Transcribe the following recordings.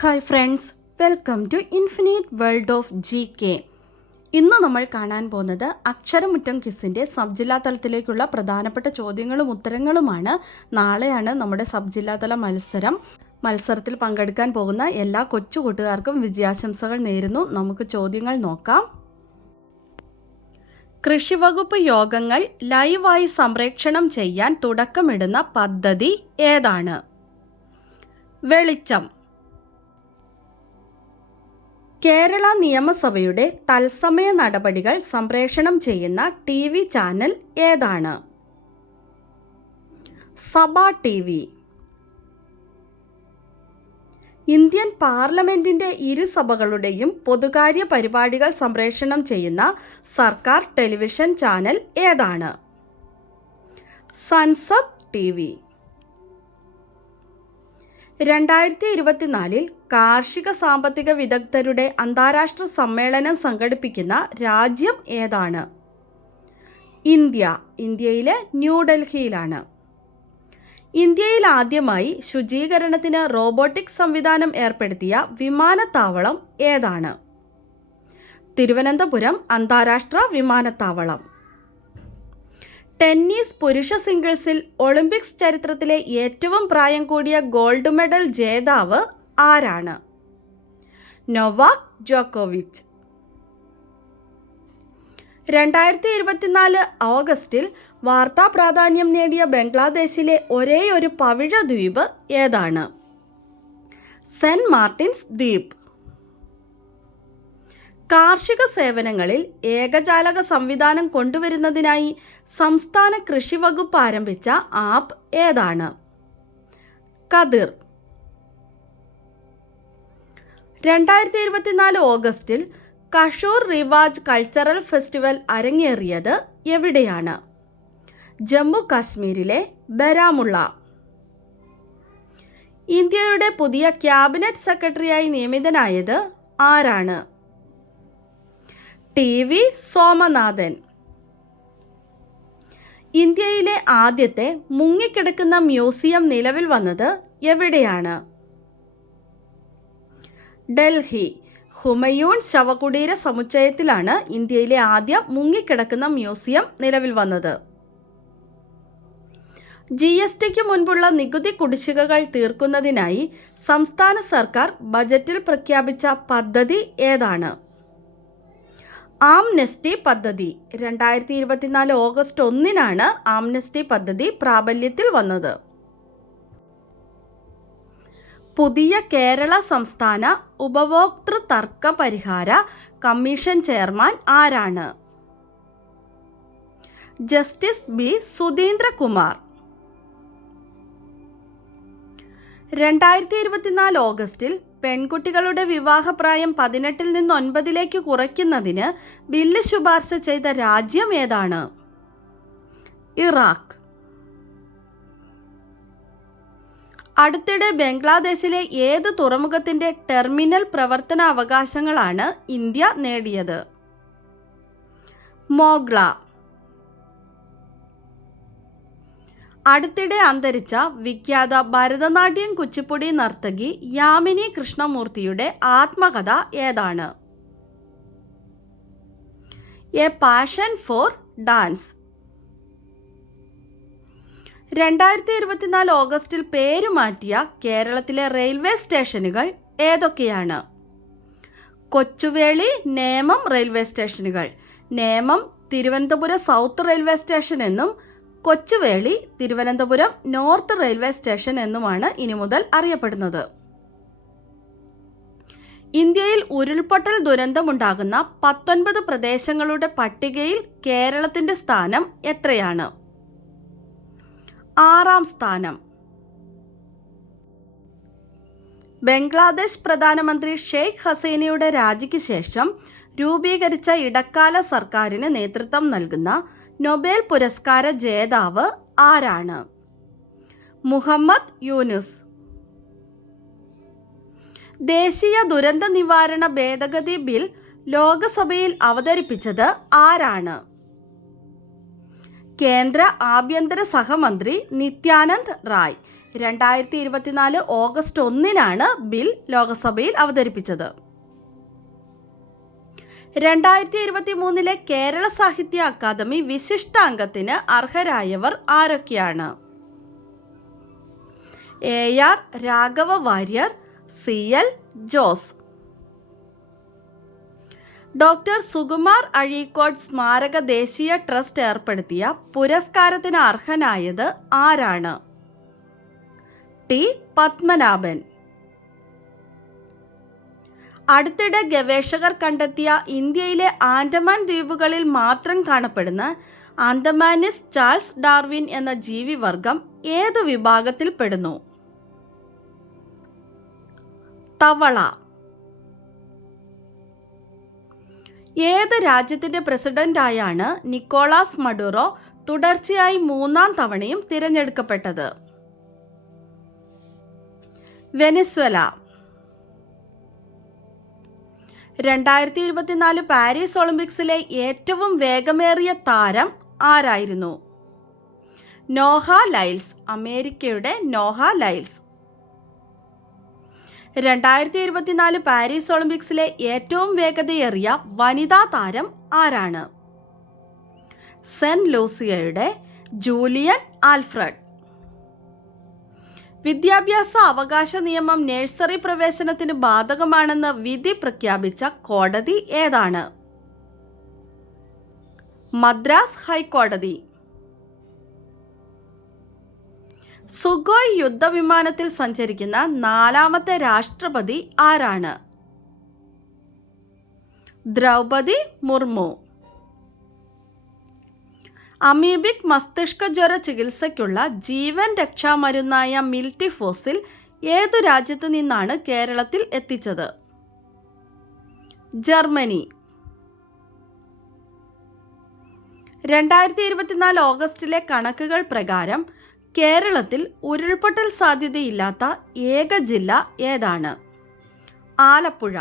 Hi friends, welcome to infinite world of GK. ഇന്ന് നമ്മൾ കാണാൻ പോകുന്നത് അക്ഷരമുറ്റം ക്വിസിൻ്റെ സബ് ജില്ലാ തലത്തിലേക്കുള്ള പ്രധാനപ്പെട്ട ചോദ്യങ്ങളും ഉത്തരങ്ങളുമാണ്. നാളെയാണ് നമ്മുടെ സബ് ജില്ലാതല മത്സരത്തിൽ പങ്കെടുക്കാൻ പോകുന്ന എല്ലാ കൊച്ചു കൂട്ടുകാർക്കും വിജയാശംസകൾ നേരുന്നു. നമുക്ക് ചോദ്യങ്ങൾ നോക്കാം. കൃഷിവകുപ്പ് യോഗങ്ങൾ ലൈവായി സംപ്രേക്ഷണം ചെയ്യാൻ തുടക്കമിടുന്ന പദ്ധതി ഏതാണ്? വെളിച്ചം. കേരള നിയമസഭയുടെ തത്സമയ നടപടികൾ സംപ്രേഷണം ചെയ്യുന്ന TV ചാനൽ ഏതാണ്? സഭ TV. ഇന്ത്യൻ പാർലമെന്റിന്റെ ഇരുസഭകളുടെയും പൊതുകാര്യ പരിപാടികൾ സംപ്രേഷണം ചെയ്യുന്ന സർക്കാർ ടെലിവിഷൻ ചാനൽ ഏതാണ്? സൻസദ് TV. 2024 കാർഷിക സാമ്പത്തിക വിദഗ്ധരുടെ അന്താരാഷ്ട്ര സമ്മേളനം സംഘടിപ്പിക്കുന്ന രാജ്യം ഏതാണ്? ഇന്ത്യ. ഇന്ത്യയിലെ ന്യൂഡൽഹിയിലാണ്. ഇന്ത്യയിൽ ആദ്യമായി ശുചീകരണത്തിന് റോബോട്ടിക് സംവിധാനം ഏർപ്പെടുത്തിയ വിമാനത്താവളം ഏതാണ്? തിരുവനന്തപുരം അന്താരാഷ്ട്ര വിമാനത്താവളം. ടെന്നീസ് പുരുഷ സിംഗിൾസിൽ ഒളിമ്പിക്സ് ചരിത്രത്തിലെ ഏറ്റവും പ്രായം കൂടിയ ഗോൾഡ് മെഡൽ ജേതാവ് ആരാണ്? നൊവാക് ജോക്കോവിച്ച്. 2024 ഓഗസ്റ്റിൽ വാർത്താ പ്രാധാന്യം നേടിയ ബംഗ്ലാദേശിലെ ഒരേയൊരു പവിഴ ദ്വീപ് ഏതാണ്? സെന്റ് മാർട്ടിൻസ് ദ്വീപ്. കാർഷിക സേവനങ്ങളിൽ ഏകജാലക സംവിധാനം കൊണ്ടുവരുന്നതിനായി സംസ്ഥാന കൃഷി വകുപ്പ് ആരംഭിച്ച ആപ്പ് ഏതാണ്? കതിർ. 2024 ഓഗസ്റ്റിൽ കഷൂർ റിവാജ് കൾച്ചറൽ ഫെസ്റ്റിവൽ അരങ്ങേറിയത് എവിടെയാണ്? ജമ്മു കാശ്മീരിലെ ബരാമുള്ള. ഇന്ത്യയുടെ പുതിയ ക്യാബിനറ്റ് സെക്രട്ടറിയായി നിയമിതനായത് ആരാണ്? TV സോമനാഥൻ. ഇന്ത്യയിലെ ആദ്യത്തെ മുങ്ങിക്കിടക്കുന്ന മ്യൂസിയം നിലവിൽ വന്നത് എവിടെയാണ്? ഡൽഹി. ഹുമയൂൺ ശവകുടീര സമുച്ചയത്തിലാണ് ഇന്ത്യയിലെ ആദ്യ മുങ്ങിക്കിടക്കുന്ന മ്യൂസിയം നിലവിൽ വന്നത്. GSTക്ക് മുൻപുള്ള നികുതി കുടിശ്ശികകൾ തീർക്കുന്നതിനായി സംസ്ഥാന സർക്കാർ ബജറ്റിൽ പ്രഖ്യാപിച്ച പദ്ധതി ഏതാണ്? ആംനെസ്റ്റി പദ്ധതി. 2024 ഓഗസ്റ്റ് 1 ആംനെസ്റ്റി പദ്ധതി പ്രാബല്യത്തിൽ വന്നത്. പുതിയ കേരള സംസ്ഥാന ഉപഭോക്തൃ തർക്ക പരിഹാര കമ്മീഷൻ ചെയർമാൻ ആരാണ്? Justice B Sudheendra Kumar. 2024 ഓഗസ്റ്റിൽ പെൺകുട്ടികളുടെ വിവാഹപ്രായം 18 നിന്ന് 9 കുറയ്ക്കുന്നതിന് ബില്ല് ശുപാർശ ചെയ്ത രാജ്യം ഏതാണ്? ഇറാഖ്. അടുത്തിടെ ബംഗ്ലാദേശിലെ ഏത് തുറമുഖത്തിന്റെ ടെർമിനൽ പ്രവർത്തന അവകാശങ്ങളാണ് ഇന്ത്യ നേടിയത്? മോഗ്ല. അടുത്തിടെ അന്തരിച്ച വിഖ്യാത ഭരതനാട്യം കുച്ചിപ്പുടി നർത്തകി യാമിനി കൃഷ്ണമൂർത്തിയുടെ ആത്മകഥ ഏതാണ്? A passion for dance. 2024 ഓഗസ്റ്റിൽ പേരുമാറ്റിയ കേരളത്തിലെ റെയിൽവേ സ്റ്റേഷനുകൾ ഏതൊക്കെയാണ്? കൊച്ചുവേളി, നേമം റെയിൽവേ സ്റ്റേഷനുകൾ. Nemom Thiruvananthapuram south railway station എന്നും Kochuveli Thiruvananthapuram north railway station എന്നുമാണ് ഇനി മുതൽ അറിയപ്പെടുന്നത്. ഇന്ത്യയിൽ ഉരുൾപൊട്ടൽ ദുരന്തമുണ്ടാകുന്ന 19 പ്രദേശങ്ങളുടെ പട്ടികയിൽ കേരളത്തിന്റെ സ്ഥാനം എത്രയാണ്? 6ാം സ്ഥാനം. ബംഗ്ലാദേശ് പ്രധാനമന്ത്രി ഷെയ്ഖ് ഹസീനയുടെ രാജിക്ക് ശേഷം രൂപീകരിച്ച ഇടക്കാല സർക്കാരിന് നേതൃത്വം നൽകുന്ന നൊബേൽ പുരസ്കാര ജേതാവ് ആരാണ്? മുഹമ്മദ് യൂനുസ്. ദേശീയ ദുരന്ത നിവാരണ ഭേദഗതി ബിൽ ലോകസഭയിൽ അവതരിപ്പിച്ചത് ആരാണ്? കേന്ദ്ര ആഭ്യന്തര സഹമന്ത്രി നിത്യാനന്ദ് റായ്. 2024 ഓഗസ്റ്റ് 1 ബിൽ ലോക്സഭയിൽ അവതരിപ്പിച്ചത്. 2023 കേരള സാഹിത്യ അക്കാദമി വിശിഷ്ട അംഗത്തിന് അർഹരായവർ ആരൊക്കെയാണ്? AR Raghava Warrier, CL Jose. Doctor Sukumar Azhikode സ്മാരക ദേശീയ ട്രസ്റ്റ് ഏർപ്പെടുത്തിയ പുരസ്കാരത്തിന് അർഹനായത് ആരാണ്? T പത്മനാഭൻ. അടുത്തിടെ ഗവേഷകർ കണ്ടെത്തിയ ഇന്ത്യയിലെ ആൻഡമാൻ ദ്വീപുകളിൽ മാത്രം കാണപ്പെടുന്ന ആൻഡമാനിസ് ചാൾസ് ഡാർവിൻ എന്ന ജീവിവർഗം ഏത് വിഭാഗത്തിൽപ്പെടുന്നു? തവള. ഏത് രാജ്യത്തിൻ്റെ പ്രസിഡന്റായാണ് നിക്കോളാസ് മഡുറോ തുടർച്ചയായി 3-ാം തവണയും തിരഞ്ഞെടുക്കപ്പെട്ടത്? വെനസ്വേല. 2024 പാരീസ് ഒളിമ്പിക്സിലെ ഏറ്റവും വേഗമേറിയ താരം ആരായിരുന്നു? നോഹ ലൈൽസ്. അമേരിക്കയുടെ നോഹ ലൈൽസ്. 2024 പാരീസ് ഒളിമ്പിക്സിലെ ഏറ്റവും വേഗതയേറിയ വനിതാ താരം ആരാണ്? സെന്റ് ലൂസിയയുടെ ജൂലിയൻ ആൽഫ്രഡ്. വിദ്യാഭ്യാസ അവകാശ നിയമം നഴ്സറി പ്രവേശനത്തിന് ബാധകമാണെന്ന് വിധി പ്രഖ്യാപിച്ച കോടതി ഏതാണ്? മദ്രാസ് ഹൈക്കോടതി. സുഖോയ് യുദ്ധവിമാനത്തിൽ സഞ്ചരിക്കുന്ന 4-ാമത്തെ രാഷ്ട്രപതി ആരാണ്? ദ്രൗപദി മുർമു. അമീബിക് മസ്തിഷ്ക ജ്വര ചികിത്സയ്ക്കുള്ള ജീവൻ രക്ഷാമരുന്നായ മിൽറ്റിഫോസിൽ ഏതു രാജ്യത്തു നിന്നാണ് കേരളത്തിൽ എത്തിച്ചത്? ജർമ്മനി. 2024 ഓഗസ്റ്റിലെ കണക്കുകൾ പ്രകാരം കേരളത്തിൽ ഉരുൾപൊട്ടൽ സാധ്യതയില്ലാത്ത ഏക ജില്ല ഏതാണ്? ആലപ്പുഴ.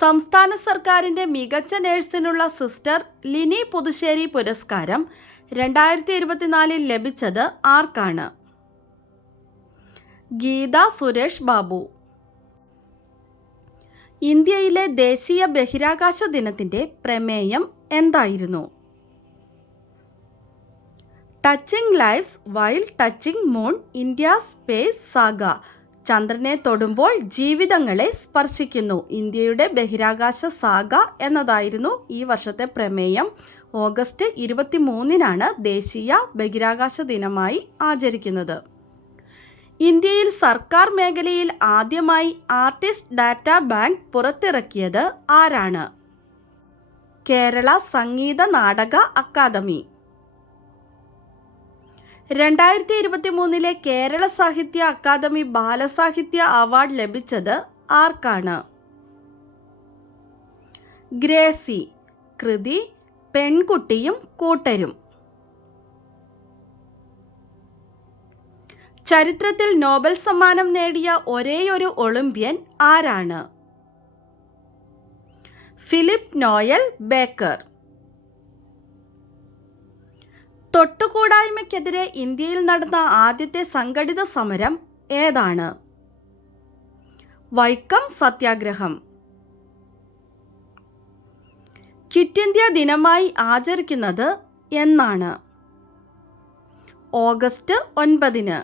സംസ്ഥാന സർക്കാരിൻ്റെ മികച്ച നഴ്സിനുള്ള സിസ്റ്റർ ലിനി പുതുശ്ശേരി പുരസ്കാരം 2024 ലഭിച്ചത് ആർക്കാണ്? ഗീത സുരേഷ് ബാബു. ഇന്ത്യയിലെ ദേശീയ ബഹിരാകാശ ദിനത്തിൻ്റെ പ്രമേയം എന്തായിരുന്നു? Touching lives while touching moon, India space saga. ചന്ദ്രനെ തൊടുമ്പോൾ ജീവിതങ്ങളെ സ്പർശിക്കുന്നു, ഇന്ത്യയുടെ ബഹിരാകാശ സാഗ എന്നതായിരുന്നു ഈ വർഷത്തെ പ്രമേയം. ഓഗസ്റ്റ് 23 ദേശീയ ബഹിരാകാശ ദിനമായി ആചരിക്കുന്നത്. ഇന്ത്യയിൽ സർക്കാർ മേഖലയിൽ ആദ്യമായി ആർട്ടിസ്റ്റ് ഡാറ്റാ ബാങ്ക് പുറത്തിറക്കിയത് ആരാണ്? കേരള സംഗീത നാടക അക്കാദമി. 2023 കേരള സാഹിത്യ അക്കാദമി ബാലസാഹിത്യ അവാർഡ് ലഭിച്ചത് ആർക്കാണ്? ഗ്രേസി. കൃതി പെൺകുട്ടിയും കൂട്ടരും. ചരിത്രത്തിൽ നോബൽ സമ്മാനം നേടിയ ഒരേയൊരു ഒളിമ്പ്യൻ ആരാണ്? Philip Noel Baker. തൊട്ടുകൂടായ്മയ്ക്കെതിരെ ഇന്ത്യയിൽ നടന്ന ആദ്യത്തെ സംഘടിത സമരം ഏതാണ്? വൈക്കം സത്യാഗ്രഹം. ക്വിറ്റ് ഇന്ത്യ ദിനമായി ആചരിക്കുന്നത് എന്നാണ്? ഓഗസ്റ്റ് 9.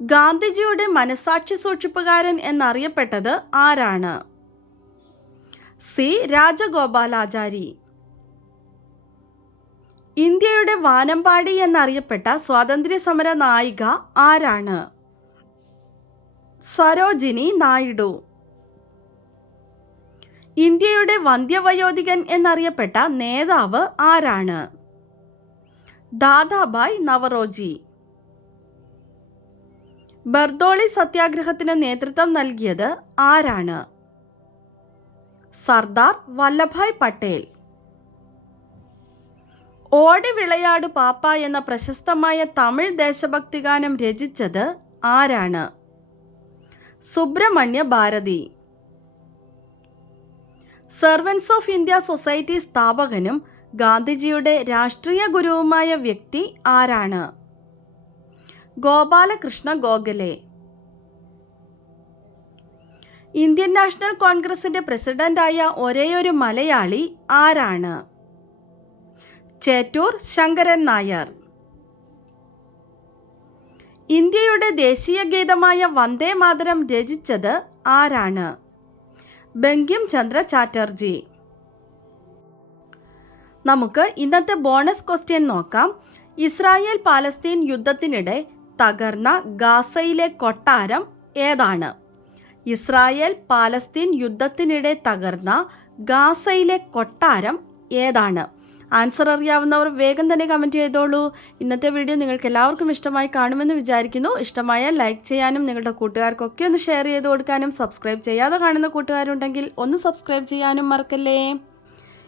ഗാന്ധിജിയുടെ മനസാക്ഷി സൂക്ഷിപ്പുകാരൻ എന്നറിയപ്പെട്ടത് ആരാണ്? സി രാജഗോപാലാചാരി. ഇന്ത്യയുടെ വാനമ്പാടി എന്നറിയപ്പെട്ട സ്വാതന്ത്ര്യ സമര നായിക ആരാണ്? സരോജിനി നായിഡു. ഇന്ത്യയുടെ വന്ധ്യവയോധികൻ എന്നറിയപ്പെട്ട നേതാവ് ആരാണ്? ദാദാഭായ് നവറോജി. ബർദോളി സത്യാഗ്രഹത്തിന് നേതൃത്വം നൽകിയത് ആരാണ്? സർദാർ വല്ലഭായ് പട്ടേൽ. ഓടി വിളയാടു പാപ്പ എന്ന പ്രശസ്തമായ തമിഴ് ദേശഭക്തി ഗാനം രചിച്ചത് ആരാണ്? Subramania Bharati. Servants of India society സ്ഥാപകനും ഗാന്ധിജിയുടെ രാഷ്ട്രീയ ഗുരുവുമായ വ്യക്തി ആരാണ്? ഗോപാലകൃഷ്ണ ഗോഖലെ. ഇന്ത്യൻ നാഷണൽ കോൺഗ്രസിൻ്റെ പ്രസിഡന്റായ ഒരേയൊരു മലയാളി ആരാണ്? ചേറ്റൂർ ശങ്കരൻ നായർ. ഇന്ത്യയുടെ ദേശീയ ഗീതമായ വന്ദേ മാതരം രചിച്ചത് ആരാണ്? ബങ്കിം ചന്ദ്ര ചാറ്റർജി. നമുക്ക് ഇന്നത്തെ ബോണസ് ക്വസ്റ്റ്യൻ നോക്കാം. ഇസ്രായേൽ പാലസ്തീൻ യുദ്ധത്തിനിടെ തകർന്ന ഗാസയിലെ കൊട്ടാരം ഏതാണ്? ഇസ്രായേൽ പാലസ്തീൻ യുദ്ധത്തിനിടെ തകർന്ന ഗാസയിലെ കൊട്ടാരം ഏതാണ്? ആൻസർ അറിയാവുന്നവർ വേഗം തന്നെ കമൻറ്റ് ചെയ്തോളൂ. ഇന്നത്തെ വീഡിയോ നിങ്ങൾക്ക് എല്ലാവർക്കും ഇഷ്ടമായി കാണുമെന്ന് വിചാരിക്കുന്നു. ഇഷ്ടമായാൽ ലൈക്ക് ചെയ്യാനും നിങ്ങളുടെ കൂട്ടുകാർക്കൊക്കെ ഒന്ന് ഷെയർ ചെയ്ത് കൊടുക്കാനും സബ്സ്ക്രൈബ് ചെയ്യാതെ കാണുന്ന കൂട്ടുകാരുണ്ടെങ്കിൽ ഒന്ന് സബ്സ്ക്രൈബ് ചെയ്യാനും മറക്കല്ലേ.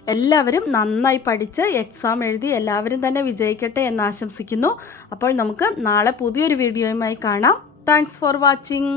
എല്ലാവരും നന്നായി പഠിച്ച് എക്സാം എഴുതി എല്ലാവരും തന്നെ വിജയിക്കട്ടെ എന്ന് ആശംസിക്കുന്നു. അപ്പോൾ നമുക്ക് നാളെ പുതിയൊരു വീഡിയോയുമായി കാണാം. Thanks for watching.